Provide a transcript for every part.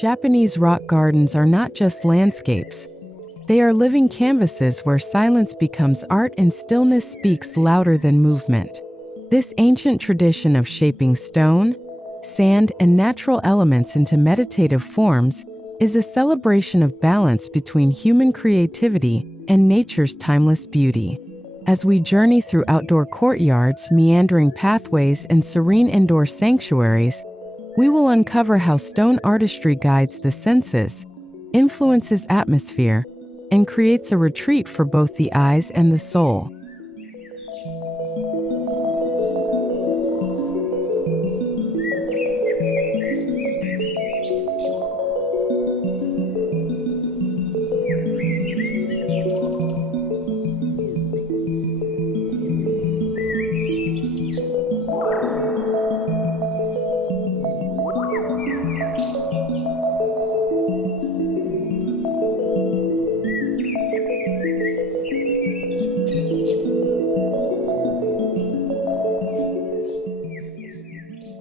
Japanese rock gardens are not just landscapes. They are living canvases where silence becomes art and stillness speaks louder than movement. This ancient tradition of shaping stone, sand, and natural elements into meditative forms is a celebration of balance between human creativity and nature's timeless beauty. As we journey through outdoor courtyards, meandering pathways, and serene indoor sanctuaries, we will uncover how stone artistry guides the senses, influences atmosphere, and creates a retreat for both the eyes and the soul.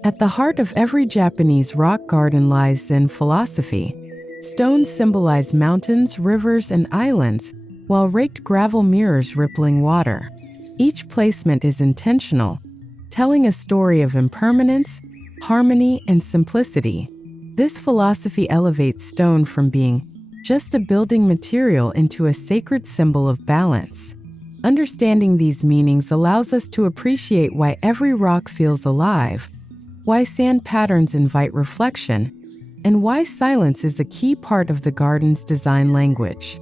At the heart of every Japanese rock garden lies Zen philosophy. Stones symbolize mountains, rivers, and islands, while raked gravel mirrors rippling water. Each placement is intentional, telling a story of impermanence, harmony, and simplicity. This philosophy elevates stone from being just a building material into a sacred symbol of balance. Understanding these meanings allows us to appreciate why every rock feels alive, why sand patterns invite reflection, and why silence is a key part of the garden's design language.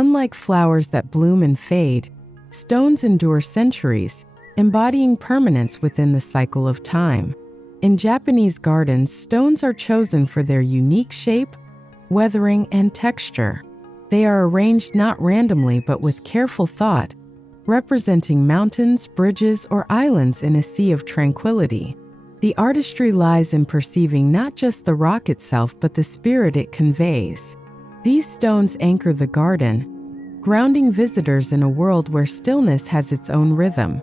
Unlike flowers that bloom and fade, stones endure centuries, embodying permanence within the cycle of time. In Japanese gardens, stones are chosen for their unique shape, weathering, and texture. They are arranged not randomly but with careful thought, representing mountains, bridges, or islands in a sea of tranquility. The artistry lies in perceiving not just the rock itself but the spirit it conveys. These stones anchor the garden, grounding visitors in a world where stillness has its own rhythm.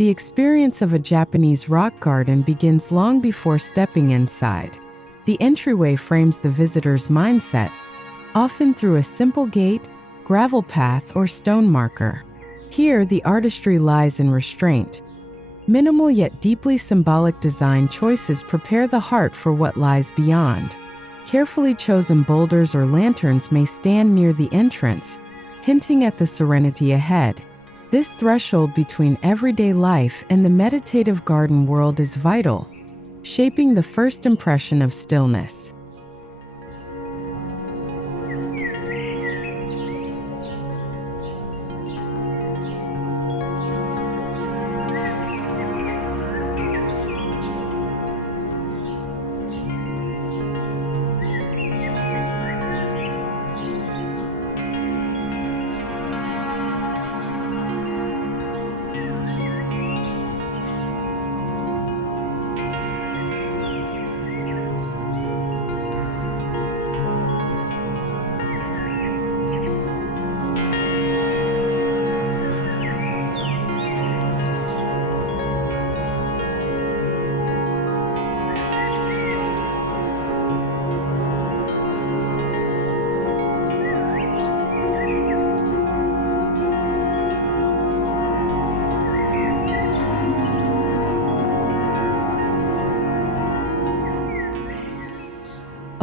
The experience of a Japanese rock garden begins long before stepping inside. The entryway frames the visitor's mindset, often through a simple gate, gravel path, or stone marker. Here, the artistry lies in restraint. Minimal yet deeply symbolic design choices prepare the heart for what lies beyond. Carefully chosen boulders or lanterns may stand near the entrance, hinting at the serenity ahead. This threshold between everyday life and the meditative garden world is vital, shaping the first impression of stillness.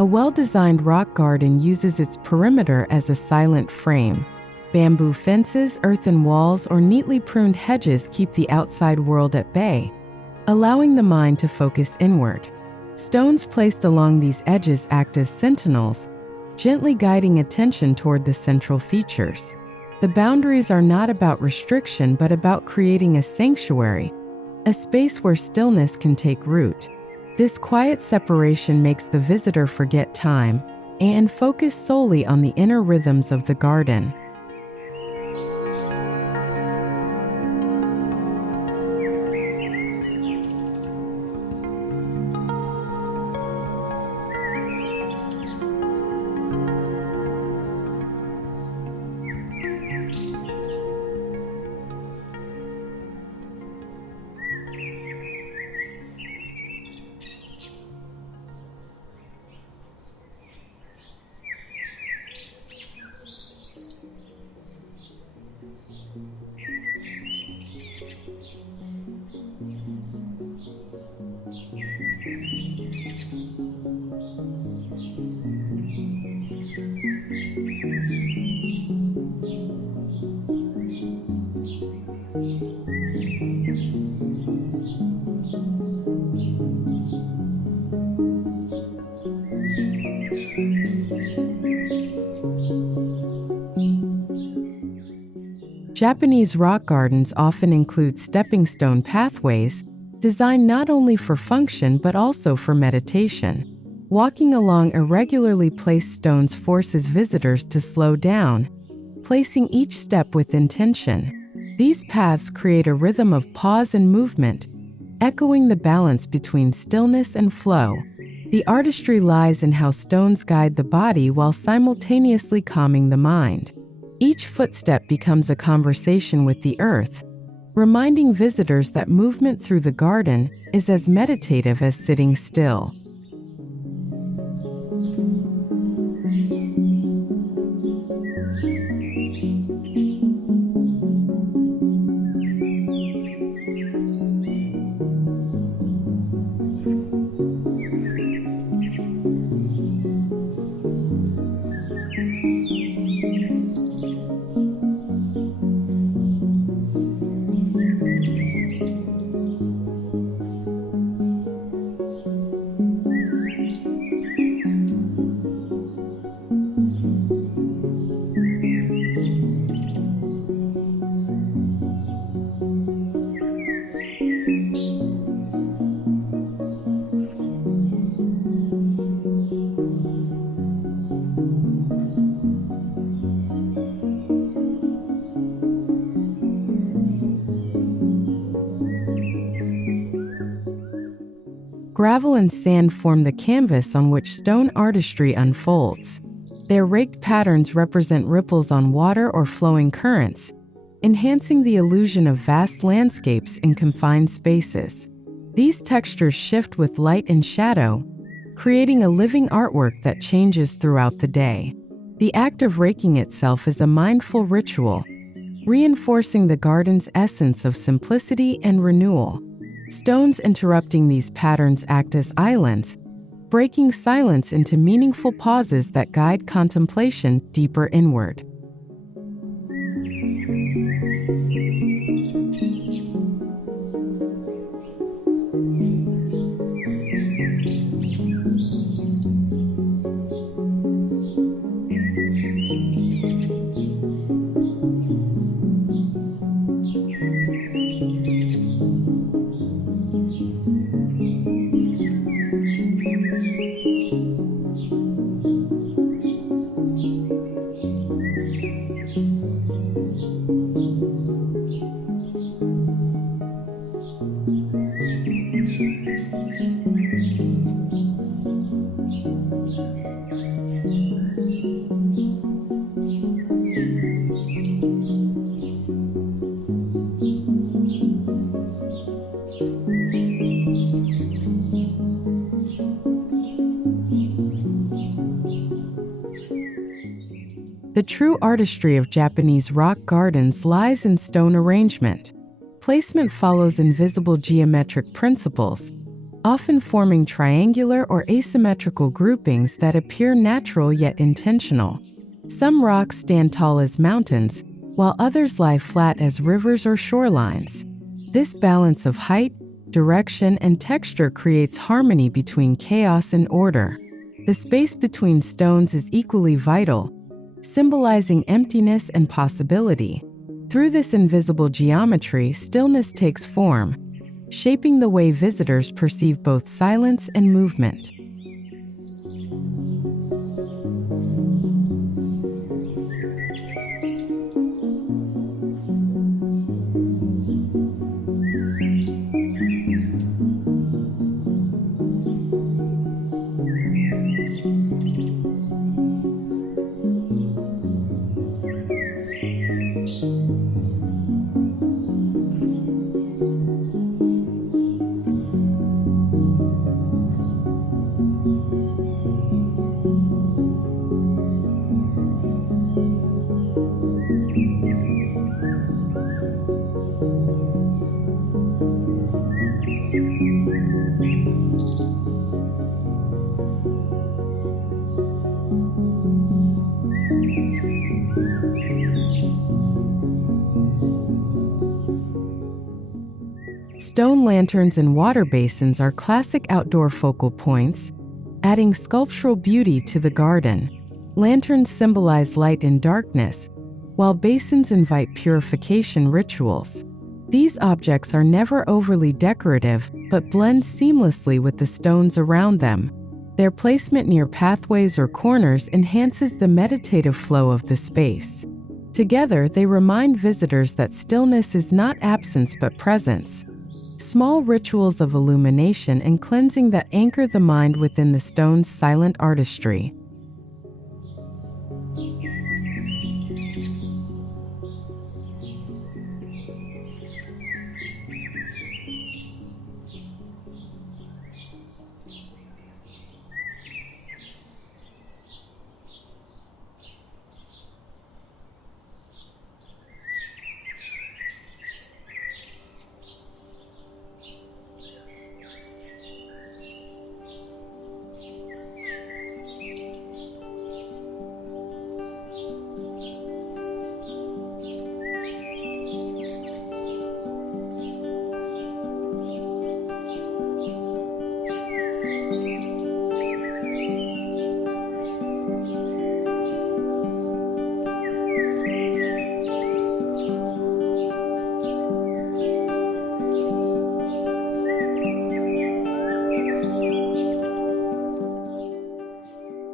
A well-designed rock garden uses its perimeter as a silent frame. Bamboo fences, earthen walls, or neatly pruned hedges keep the outside world at bay, allowing the mind to focus inward. Stones placed along these edges act as sentinels, gently guiding attention toward the central features. The boundaries are not about restriction but about creating a sanctuary, a space where stillness can take root. This quiet separation makes the visitor forget time and focus solely on the inner rhythms of the garden. Japanese rock gardens often include stepping stone pathways, designed not only for function but also for meditation. Walking along irregularly placed stones forces visitors to slow down, placing each step with intention. These paths create a rhythm of pause and movement, echoing the balance between stillness and flow. The artistry lies in how stones guide the body while simultaneously calming the mind. Each footstep becomes a conversation with the earth, reminding visitors that movement through the garden is as meditative as sitting still. Gravel and sand form the canvas on which stone artistry unfolds. Their raked patterns represent ripples on water or flowing currents, enhancing the illusion of vast landscapes in confined spaces. These textures shift with light and shadow, creating a living artwork that changes throughout the day. The act of raking itself is a mindful ritual, reinforcing the garden's essence of simplicity and renewal. Stones interrupting these patterns act as islands, breaking silence into meaningful pauses that guide contemplation deeper inward. The true artistry of Japanese rock gardens lies in stone arrangement. Placement follows invisible geometric principles, often forming triangular or asymmetrical groupings that appear natural yet intentional. Some rocks stand tall as mountains, while others lie flat as rivers or shorelines. This balance of height, direction, and texture creates harmony between chaos and order. The space between stones is equally vital, symbolizing emptiness and possibility. Through this invisible geometry, stillness takes form, shaping the way visitors perceive both silence and movement. Stone lanterns and water basins are classic outdoor focal points, adding sculptural beauty to the garden. Lanterns symbolize light and darkness, while basins invite purification rituals. These objects are never overly decorative, but blend seamlessly with the stones around them. Their placement near pathways or corners enhances the meditative flow of the space. Together, they remind visitors that stillness is not absence but presence. Small rituals of illumination and cleansing that anchor the mind within the stone's silent artistry.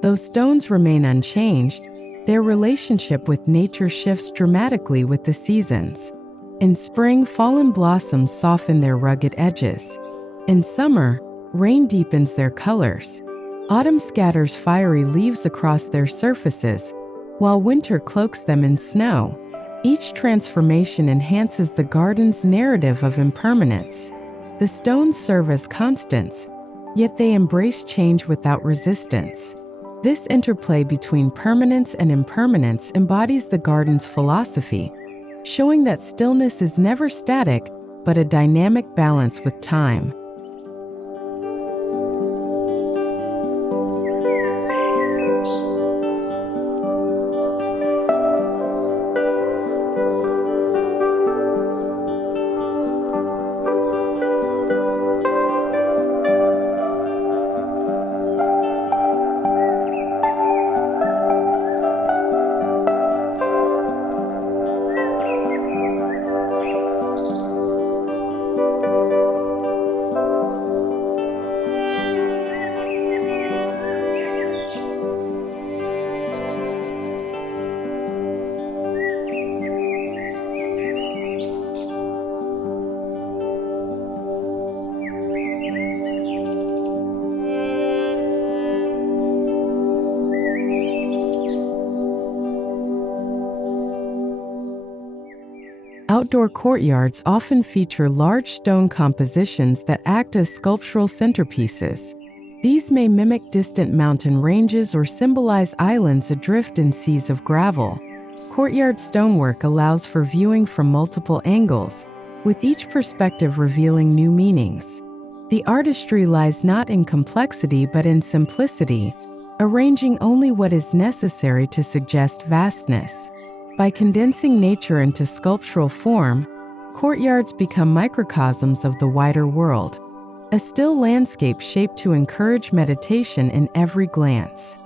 Though stones remain unchanged, their relationship with nature shifts dramatically with the seasons. In spring, fallen blossoms soften their rugged edges. In summer, rain deepens their colors. Autumn scatters fiery leaves across their surfaces, while winter cloaks them in snow. Each transformation enhances the garden's narrative of impermanence. The stones serve as constants, yet they embrace change without resistance. This interplay between permanence and impermanence embodies the garden's philosophy, showing that stillness is never static, but a dynamic balance with time. Outdoor courtyards often feature large stone compositions that act as sculptural centerpieces. These may mimic distant mountain ranges or symbolize islands adrift in seas of gravel. Courtyard stonework allows for viewing from multiple angles, with each perspective revealing new meanings. The artistry lies not in complexity but in simplicity, arranging only what is necessary to suggest vastness. By condensing nature into sculptural form, courtyards become microcosms of the wider world, a still landscape shaped to encourage meditation in every glance.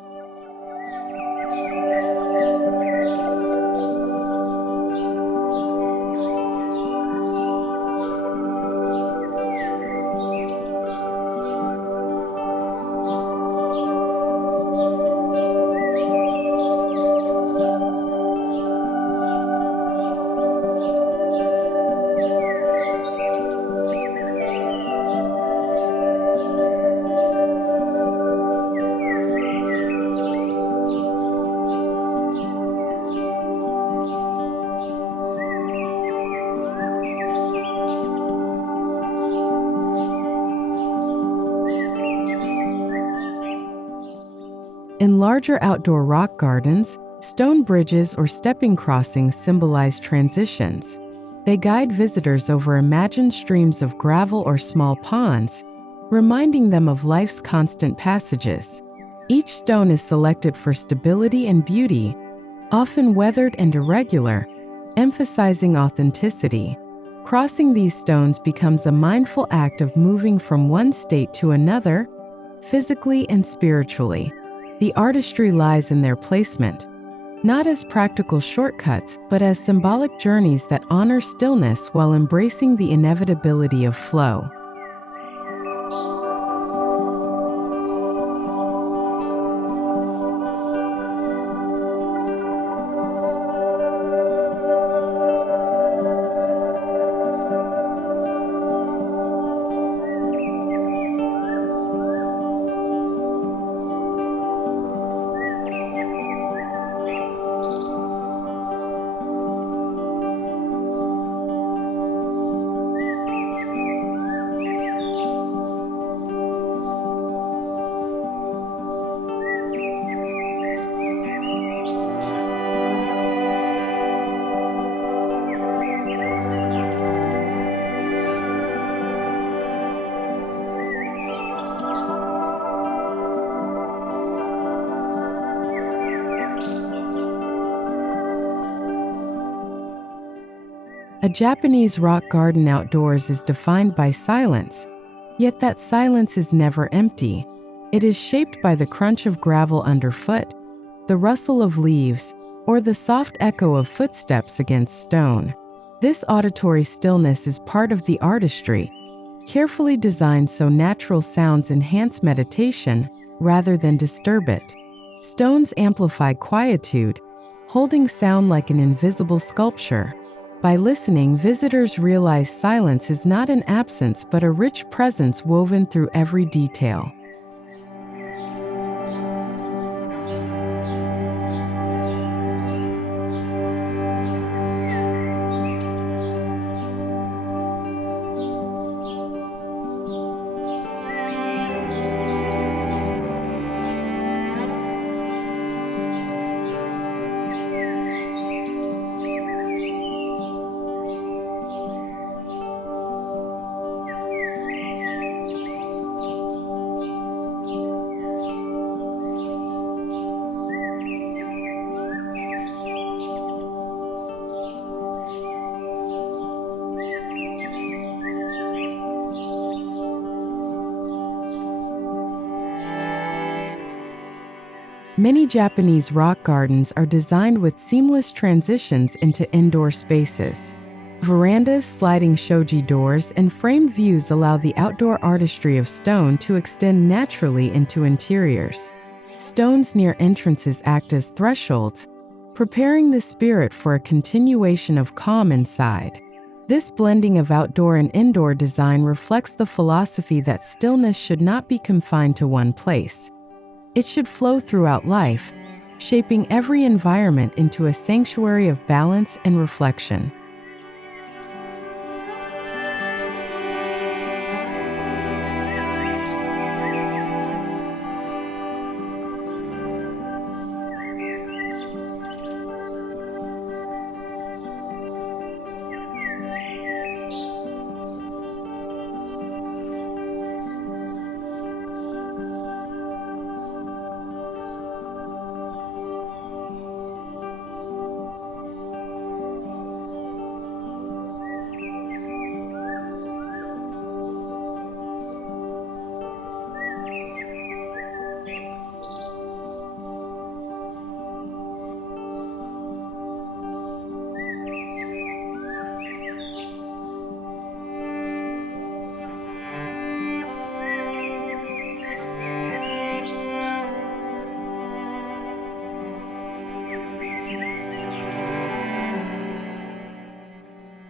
In larger outdoor rock gardens, stone bridges or stepping crossings symbolize transitions. They guide visitors over imagined streams of gravel or small ponds, reminding them of life's constant passages. Each stone is selected for stability and beauty, often weathered and irregular, emphasizing authenticity. Crossing these stones becomes a mindful act of moving from one state to another, physically and spiritually. The artistry lies in their placement, not as practical shortcuts, but as symbolic journeys that honor stillness while embracing the inevitability of flow. A Japanese rock garden outdoors is defined by silence, yet that silence is never empty. It is shaped by the crunch of gravel underfoot, the rustle of leaves, or the soft echo of footsteps against stone. This auditory stillness is part of the artistry, carefully designed so natural sounds enhance meditation rather than disturb it. Stones amplify quietude, holding sound like an invisible sculpture. By listening, visitors realize silence is not an absence but a rich presence woven through every detail. Many Japanese rock gardens are designed with seamless transitions into indoor spaces. Verandas, sliding shoji doors, and framed views allow the outdoor artistry of stone to extend naturally into interiors. Stones near entrances act as thresholds, preparing the spirit for a continuation of calm inside. This blending of outdoor and indoor design reflects the philosophy that stillness should not be confined to one place. It should flow throughout life, shaping every environment into a sanctuary of balance and reflection.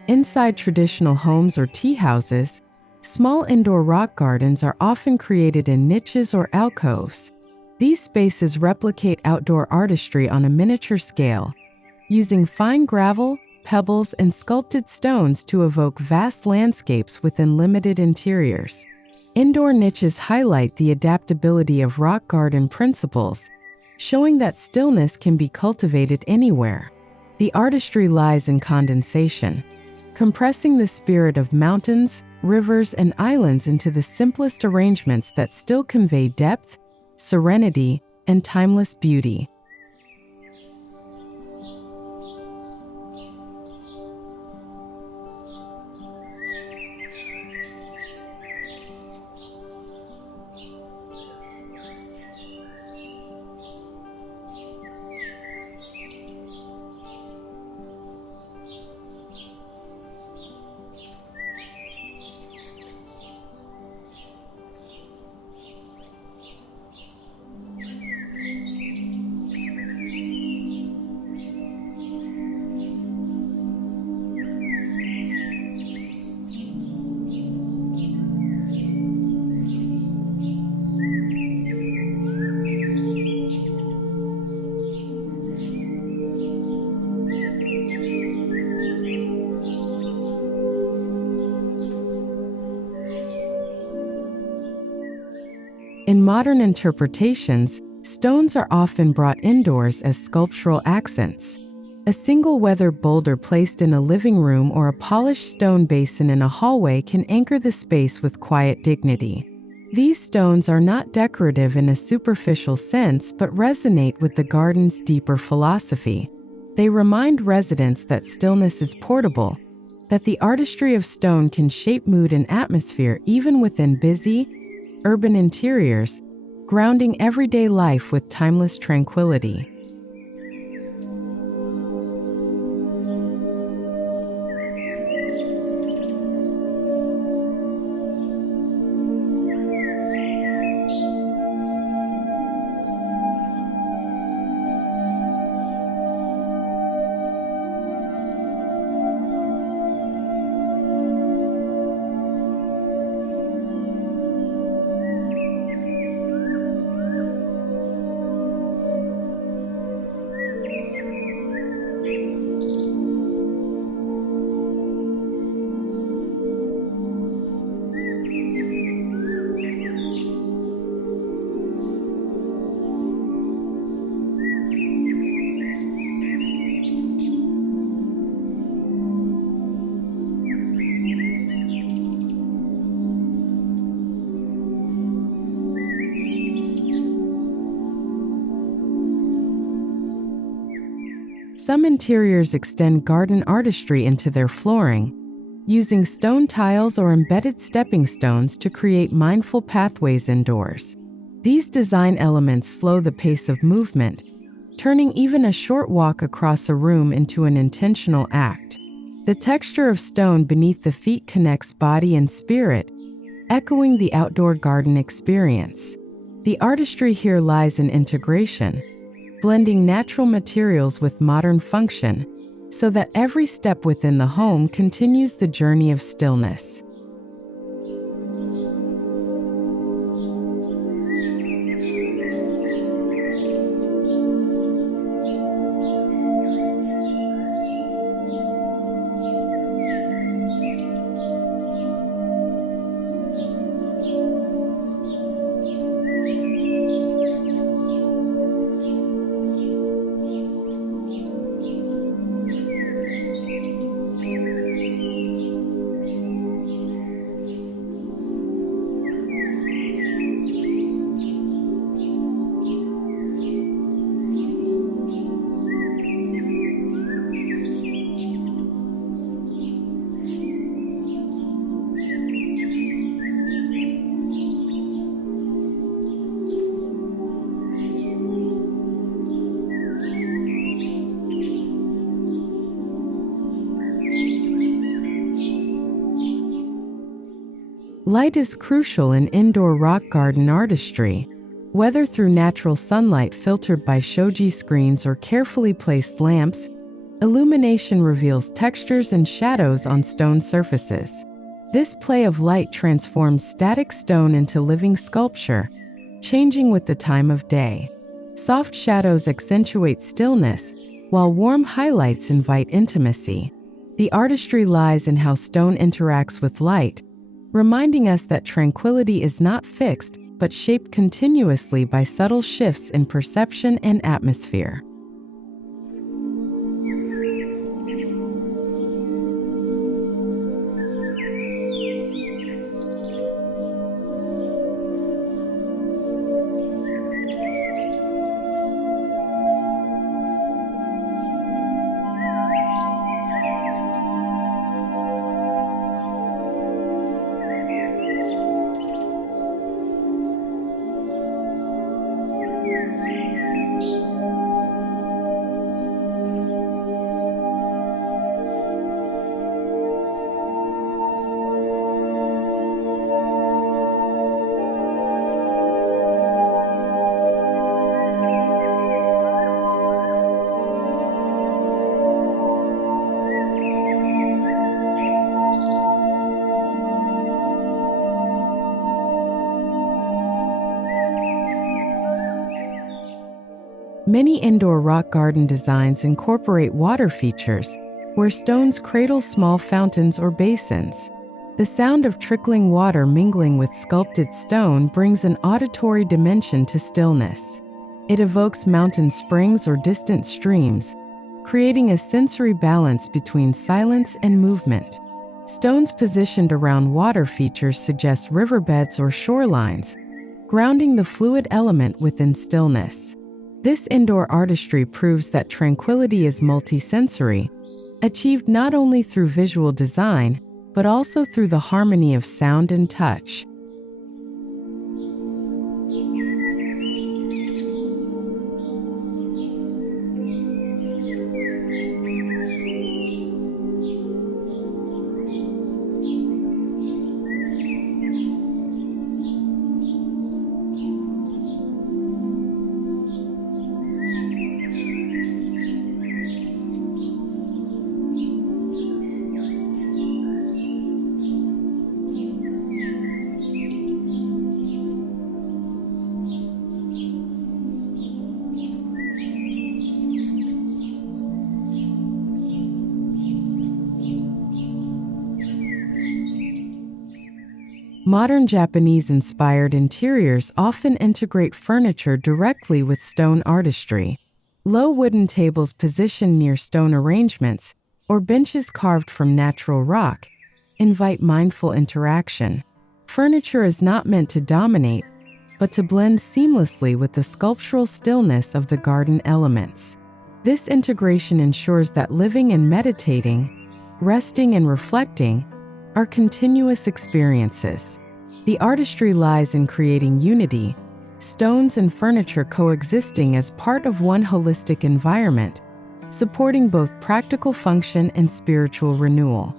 Inside traditional homes or tea houses, small indoor rock gardens are often created in niches or alcoves. These spaces replicate outdoor artistry on a miniature scale, using fine gravel, pebbles, and sculpted stones to evoke vast landscapes within limited interiors. Indoor niches highlight the adaptability of rock garden principles, showing that stillness can be cultivated anywhere. The artistry lies in condensation, compressing the spirit of mountains, rivers, and islands into the simplest arrangements that still convey depth, serenity, and timeless beauty. In modern interpretations, stones are often brought indoors as sculptural accents. A single weathered boulder placed in a living room or a polished stone basin in a hallway can anchor the space with quiet dignity. These stones are not decorative in a superficial sense but resonate with the garden's deeper philosophy. They remind residents that stillness is portable, that the artistry of stone can shape mood and atmosphere even within busy, urban interiors, grounding everyday life with timeless tranquility. Some interiors extend garden artistry into their flooring, using stone tiles or embedded stepping stones to create mindful pathways indoors. These design elements slow the pace of movement, turning even a short walk across a room into an intentional act. The texture of stone beneath the feet connects body and spirit, echoing the outdoor garden experience. The artistry here lies in integration, blending natural materials with modern function, so that every step within the home continues the journey of stillness. Light is crucial in indoor rock garden artistry. Whether through natural sunlight filtered by shoji screens or carefully placed lamps, illumination reveals textures and shadows on stone surfaces. This play of light transforms static stone into living sculpture, changing with the time of day. Soft shadows accentuate stillness, while warm highlights invite intimacy. The artistry lies in how stone interacts with light, reminding us that tranquility is not fixed, but shaped continuously by subtle shifts in perception and atmosphere. Many indoor rock garden designs incorporate water features, where stones cradle small fountains or basins. The sound of trickling water mingling with sculpted stone brings an auditory dimension to stillness. It evokes mountain springs or distant streams, creating a sensory balance between silence and movement. Stones positioned around water features suggest riverbeds or shorelines, grounding the fluid element within stillness. This indoor artistry proves that tranquility is multisensory, achieved not only through visual design, but also through the harmony of sound and touch. Modern Japanese-inspired interiors often integrate furniture directly with stone artistry. Low wooden tables positioned near stone arrangements, or benches carved from natural rock, invite mindful interaction. Furniture is not meant to dominate, but to blend seamlessly with the sculptural stillness of the garden elements. This integration ensures that living and meditating, resting and reflecting, are continuous experiences. The artistry lies in creating unity, stones and furniture coexisting as part of one holistic environment, supporting both practical function and spiritual renewal.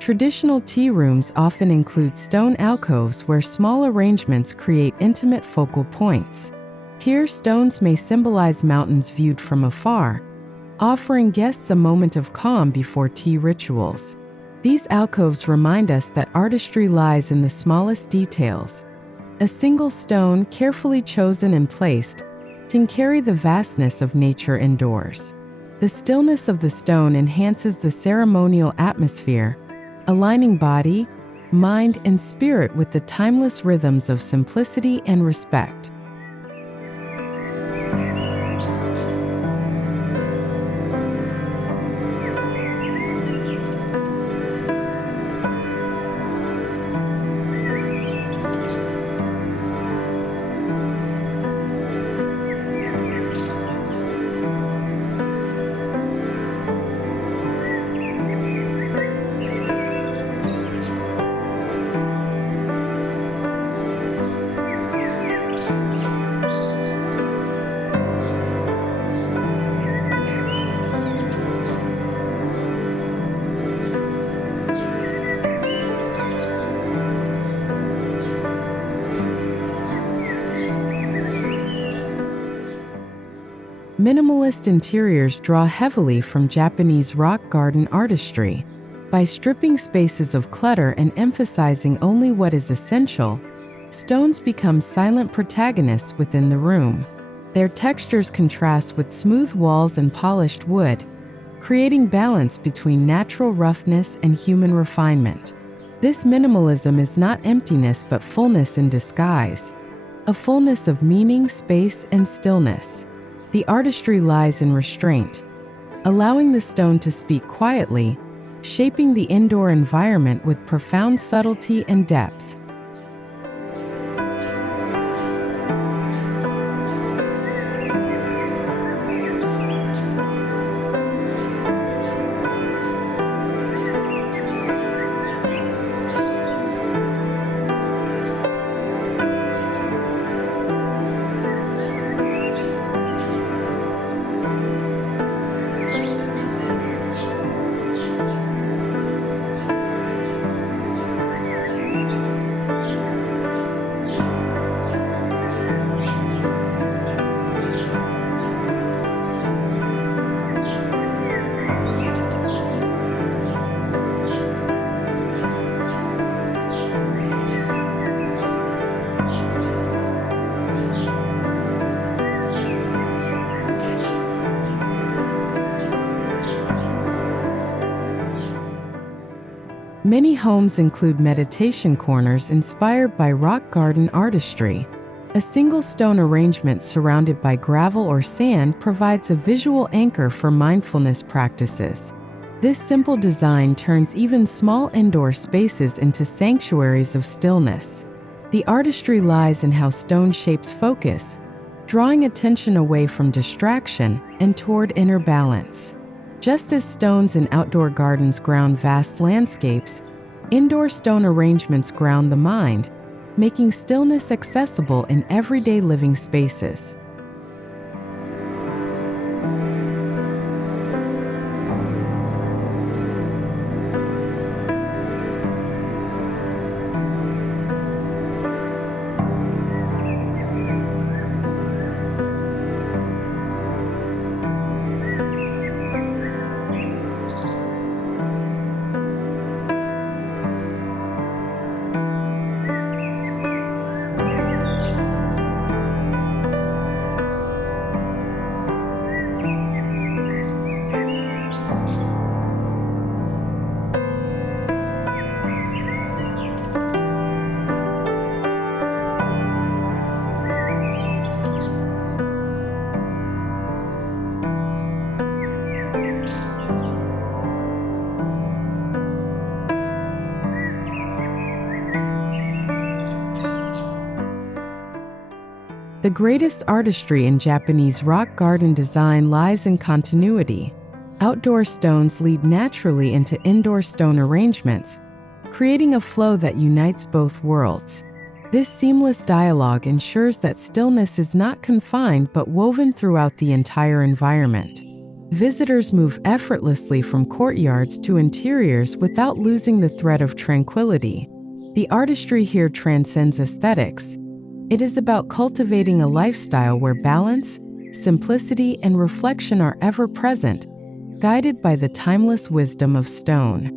Traditional tea rooms often include stone alcoves where small arrangements create intimate focal points. Here, stones may symbolize mountains viewed from afar, offering guests a moment of calm before tea rituals. These alcoves remind us that artistry lies in the smallest details. A single stone, carefully chosen and placed, can carry the vastness of nature indoors. The stillness of the stone enhances the ceremonial atmosphere, aligning body, mind, and spirit with the timeless rhythms of simplicity and respect. Minimalist interiors draw heavily from Japanese rock garden artistry. By stripping spaces of clutter and emphasizing only what is essential, stones become silent protagonists within the room. Their textures contrast with smooth walls and polished wood, creating balance between natural roughness and human refinement. This minimalism is not emptiness but fullness in disguise, a fullness of meaning, space, and stillness. The artistry lies in restraint, allowing the stone to speak quietly, shaping the indoor environment with profound subtlety and depth. Many homes include meditation corners inspired by rock garden artistry. A single stone arrangement surrounded by gravel or sand provides a visual anchor for mindfulness practices. This simple design turns even small indoor spaces into sanctuaries of stillness. The artistry lies in how stone shapes focus, drawing attention away from distraction and toward inner balance. Just as stones in outdoor gardens ground vast landscapes, indoor stone arrangements ground the mind, making stillness accessible in everyday living spaces. The greatest artistry in Japanese rock garden design lies in continuity. Outdoor stones lead naturally into indoor stone arrangements, creating a flow that unites both worlds. This seamless dialogue ensures that stillness is not confined but woven throughout the entire environment. Visitors move effortlessly from courtyards to interiors without losing the thread of tranquility. The artistry here transcends aesthetics. It is about cultivating a lifestyle where balance, simplicity, and reflection are ever present, guided by the timeless wisdom of stone.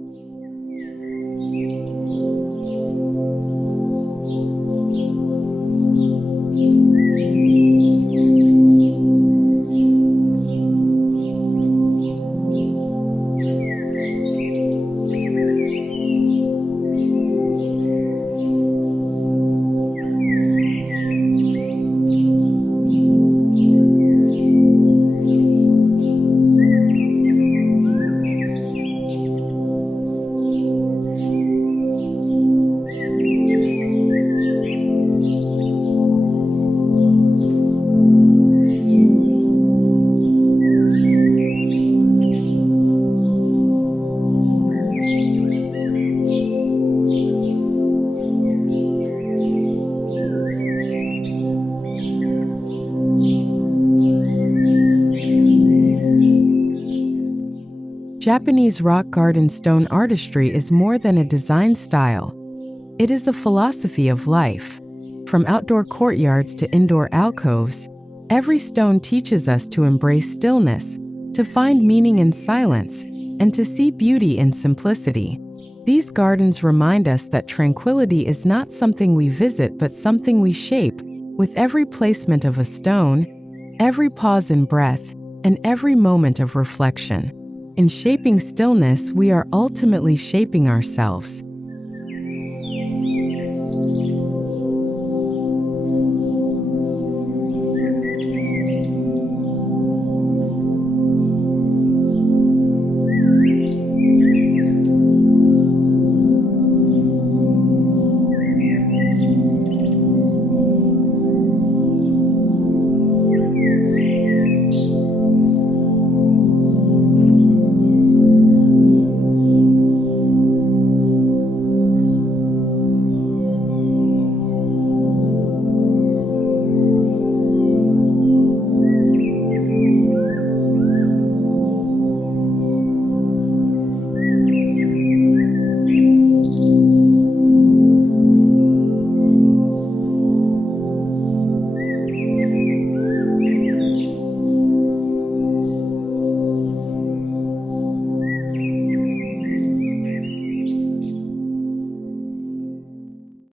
Japanese rock garden stone artistry is more than a design style. It is a philosophy of life. From outdoor courtyards to indoor alcoves, every stone teaches us to embrace stillness, to find meaning in silence, and to see beauty in simplicity. These gardens remind us that tranquility is not something we visit but something we shape, with every placement of a stone, every pause in breath, and every moment of reflection. In shaping stillness, we are ultimately shaping ourselves.